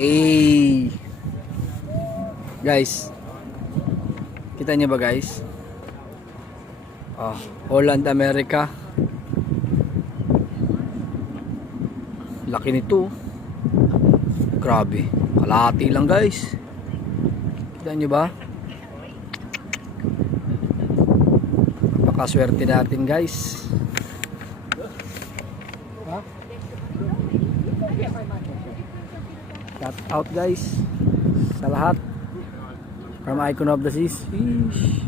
Hey guys, kita niyo ba guys? Holland America. Laki nito. Grabe, kalahati lang guys. Kita niyo ba? Napakaswerte natin guys. Shout out guys sa lahat from Icon of the Seas. Sheesh.